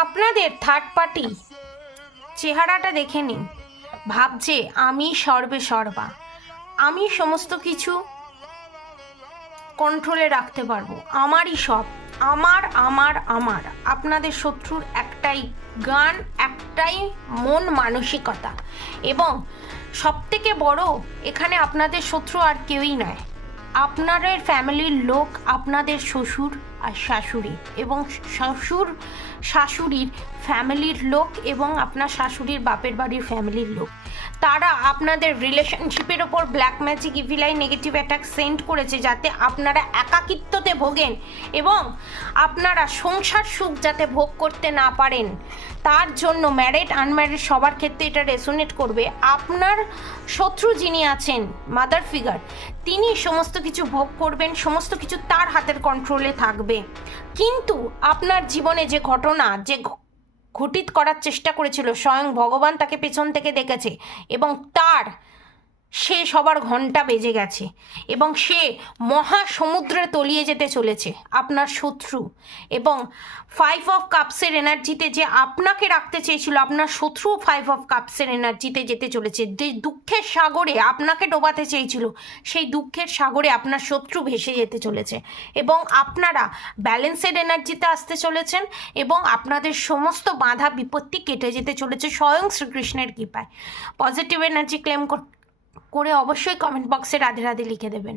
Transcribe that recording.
আপনাদের third party চেহারাটা দেখে নিন, ভাবছে আমি সর্বে সর্বা, আমি সমস্ত কিছু কন্ট্রোলে রাখতে পারবো, আমারই সব, আমার আমার আমার। আপনাদের শত্রুর একটাই গান, একটাই মন মানসিকতা। এবং সবথেকে বড় এখানে আপনাদের শত্রু আর কেউই নয়, আপনাদের ফ্যামিলির লোক, আপনাদের শ্বশুর আর শাশুড়ি, এবং শ্বশুর শাশুড়ির ফ্যামিলির লোক, এবং আপনার শাশুড়ির বাপের বাড়ির ফ্যামিলির লোক। তারা আপনাদের রিলেশনশিপের ওপর black magic, evil eye, negative attack send করেছে, যাতে আপনারা একাকিত্বতে ভোগেন এবং আপনারা সংসার সুখ যাতে ভোগ করতে না পারেন। তার জন্য ম্যারিড আনম্যারিড সবার ক্ষেত্রে এটা রেসোনেট করবে। আপনার শত্রু যিনি আছেন, মাদার ফিগার, তিনি সমস্ত কিছু ভোগ করবেন, সমস্ত কিছু তার হাতের কন্ট্রোলে থাকবে। কিন্তু আপনার জীবনে যে ঘটনা যে ঘটিত করার চেষ্টা করেছিল, স্বয়ং ভগবান তাকে পেছন থেকে দেখেছে এবং তার সে সবার ঘন্টা বেজে গেছে এবং সে মহাসমুদ্রে তলিয়ে যেতে চলেছে, আপনার শত্রু। এবং 5 অফ কাপসের এনার্জিতে যে আপনাকে রাখতে চেয়েছিল, আপনার শত্রু 5 অফ কাপসের এনার্জিতে যেতে চলেছে। যে দুঃখের সাগরে আপনাকে ডোবাতে চেয়েছিল, সেই দুঃখের সাগরে আপনার শত্রু ভেসে যেতে চলেছে এবং আপনারা ব্যালেন্সেড এনার্জিতে আসতে চলেছেন এবং আপনাদের সমস্ত বাধা বিপত্তি কেটে যেতে চলেছে স্বয়ং শ্রীকৃষ্ণের কৃপায়। পজিটিভ এনার্জি ক্লেম করে অবশ্যই কমেন্ট বক্সে রাধে রাধে লিখে দেবেন।